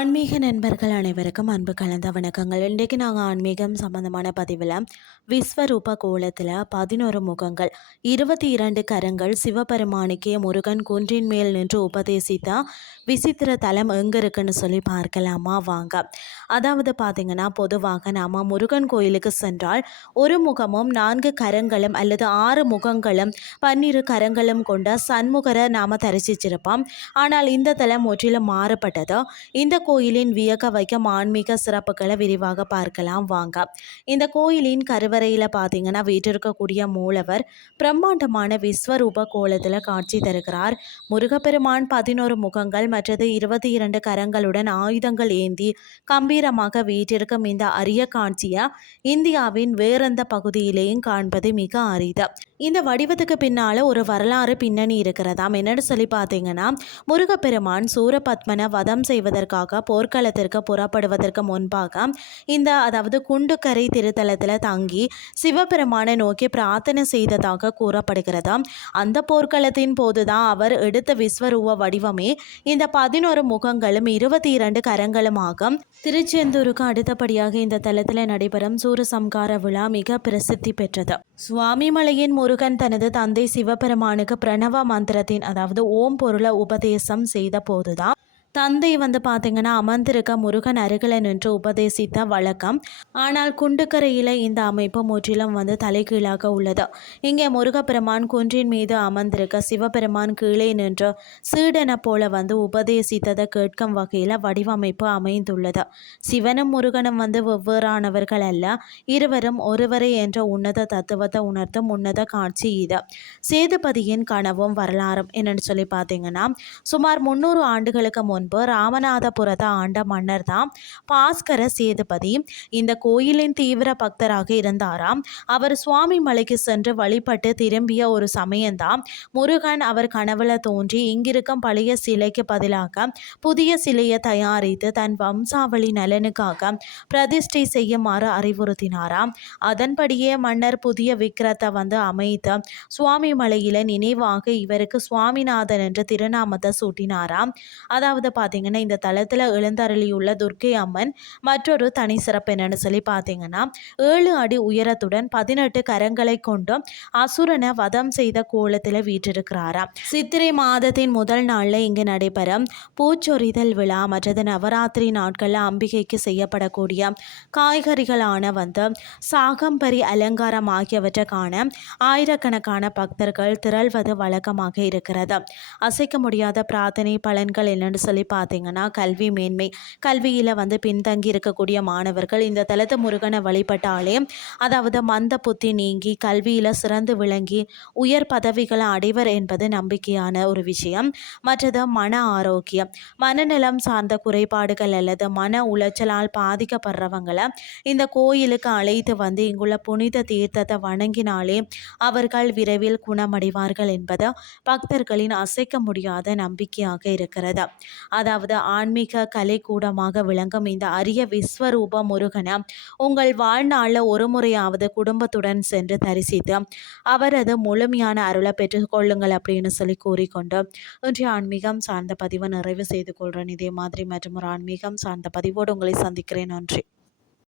ஆன்மீக நண்பர்கள் அனைவருக்கும் அன்பு கலந்த வணக்கங்கள். இன்றைக்கு நாங்கள் ஆன்மீகம் சம்பந்தமான பதிவில் விஸ்வரூப கோலத்தில் 11 முகங்கள் 22 கரங்கள் சிவபெருமானுக்கே முருகன் குன்றின் மேல் நின்று உபதேசித்த விசித்திர தலம் எங்கே இருக்குன்னு சொல்லி பார்க்கலாமா வாங்க. அதாவது பார்த்திங்கன்னா, பொதுவாக நாம் முருகன் கோயிலுக்கு சென்றால் ஒரு முகமும் 4 கரங்களும் அல்லது 6 முகங்களும் 12 கரங்களும் கொண்ட சண்முகரை நாம் தரிசிச்சிருப்போம். ஆனால் இந்த தலம் முற்றிலும் மாறுபட்டது. இந்த கோயிலின் வியக்க வைக்கும் ஆன்மீக சிறப்புகளை விரிவாக பார்க்கலாம் வாங்க. இந்த கோயிலின் கருவறையில் பார்த்தீங்கன்னா, வீற்றிருக்கக்கூடிய மூலவர் பிரம்மாண்டமான விஸ்வரூப கோலத்தில் காட்சி தருகிறார். முருகப்பெருமான் 11 முகங்கள் மற்றது 22 கரங்களுடன் ஆயுதங்கள் ஏந்தி கம்பீரமாக வீற்றிருக்கும் இந்த அரிய காட்சியை இந்தியாவின் வேறெந்த பகுதியிலேயும் காண்பது மிக அரிது. இந்த வடிவத்துக்கு பின்னால ஒரு வரலாறு பின்னணி இருக்கிறதாம். என்னன்னு சொல்லி பார்த்தீங்கன்னா, முருகப்பெருமான் சூரபத்மனை வதம் செய்வதற்காக போர்க்களத்திற்கு புறப்படுவதற்கு முன்பாக அதாவது குண்டுக்கரை திருத்தலத்தில் தங்கி சிவபெருமானை நோக்கி பிரார்த்தனை செய்ததாக கூறப்படுகிறது. அந்த போர்க்களத்தின் போதுதான் அவர் எடுத்த விஸ்வரூப வடிவமே இந்த 11 முகங்களும் 22 கரங்களுமாக. திருச்செந்தூருக்கு அடுத்தபடியாக இந்த தலத்தில் நடைபெறும் சூரசம்கார விழா மிக பிரசித்தி பெற்றது. சுவாமிமலையின் முருகன் தனது தந்தை சிவபெருமானுக்கு பிரணவ மந்திரத்தின் அதாவது ஓம் பொருளை உபதேசம் செய்த போதுதான் தந்தை பார்த்தீங்கன்னா அமர்ந்திருக்க முருகன் அருகில் நின்று உபதேசித்த வழக்கம். ஆனால் குண்டுக்கரையில் இந்த அமைப்பு முற்றிலும் தலைகீழாக உள்ளது. இங்கே முருகப்பெருமான் குன்றின் மீது அமர்ந்திருக்க சிவபெருமான் கீழே நின்று சீடனை போல உபதேசித்ததை கேட்கும் வகையில் வடிவமைப்பு அமைந்துள்ளது. சிவனும் முருகனும் வெவ்வேறானவர்கள் அல்ல, இருவரும் ஒருவரே என்ற உன்னத தத்துவத்தை உணர்த்தும் உன்னத காட்சி இது. சேதுபதியின் கனவும் வரலாறும் என்னன்னு சொல்லி பார்த்தீங்கன்னா, சுமார் 300 ஆண்டுகளுக்கு முன்பு ராமநாதபுரத்தை ஆண்ட மன்னர் தான் பாஸ்கர சேதுபதி. இந்த கோயிலின் தீவிர பக்தராக இருந்தாராம். அவர் சுவாமி மலைக்கு சென்று வழிபட்டு திரும்பிய ஒரு சமயம்தான் முருகன் அவர் கனவுல தோன்றி இங்கிருக்கும் பழைய சிலைக்கு பதிலாக புதிய சிலையை தயாரித்து தன் வம்சாவளி நலனுக்காக பிரதிஷ்டை செய்யுமாறு அறிவுறுத்தினாராம். அதன்படியே மன்னர் புதிய விக்கிரத்தை அமைத்து சுவாமி மலையில நினைவாக இவருக்கு சுவாமிநாதன் என்ற திருநாமத்தை சூட்டினாராம். அதாவது பார்த்தீங்கன்னா, இந்த தலத்தில் எழுந்தருளியுள்ள துர்க்கை அம்மன் மற்றொரு தனி சிறப்பு என்னன்னு சொல்லி பார்த்தீங்கன்னா, 7 அடி உயரத்துடன் 18 கரங்களை கொண்டு அசுரனை வதம் செய்த கோலத்தில் வீற்றிருக்கிறாராம். சித்திரை மாதத்தின் முதல் நாளில் இங்கு நடைபெறும் பூச்சொரிதல் விழா மற்றது நவராத்திரி நாட்களில் அம்பிகைக்கு செய்யப்படக்கூடிய காய்கறிகளான சாகம்பரி அலங்காரம் ஆகியவற்றை காண ஆயிரக்கணக்கான பக்தர்கள் திரள்வது வழக்கமாக இருக்கிறது. அசைக்க முடியாத பிரார்த்தனை பலன்கள் என்னன்னு சொல்லி பார்த்தீங்கன்னா, கல்வி மேன்மை. கல்வியில் பின்தங்கி இருக்கக்கூடிய மாணவர்கள் இந்த தலத்து முருகனை வழிபட்டாலே அதாவது மந்த புத்தி நீங்கி கல்வியில் சிறந்து விளங்கி உயர் பதவிகளை அடைவர் என்பது நம்பிக்கையான ஒரு விஷயம். மற்றது மன ஆரோக்கியம். மனநலம் சார்ந்த குறைபாடுகள் அல்லது மன உளைச்சலால் பாதிக்கப்படுறவங்களை இந்த கோயிலுக்கு அழைத்து இங்குள்ள புனித தீர்த்தத்தை வணங்கினாலே அவர்கள் விரைவில் குணமடைவார்கள் என்பது பக்தர்களின் அசைக்க முடியாத நம்பிக்கையாக இருக்கிறது. அதாவது ஆன்மீக கலைக்கூடமாக விளங்கும் இந்த அரிய விஸ்வரூப முருகனை உங்கள் வாழ்நாளில் ஒரு முறையாவது குடும்பத்துடன் சென்று தரிசித்து அவரது முழுமையான அருளை பெற்றுக்கொள்ளுங்கள் அப்படின்னு சொல்லி கூறிக்கொண்டு இன்றைய ஆன்மீகம் சார்ந்த பதிவை நிறைவு செய்து கொள்கிறேன். இதே மாதிரி மற்றும் ஒரு ஆன்மீகம் சார்ந்த பதிவோடு உங்களை சந்திக்கிறேன். நன்றி.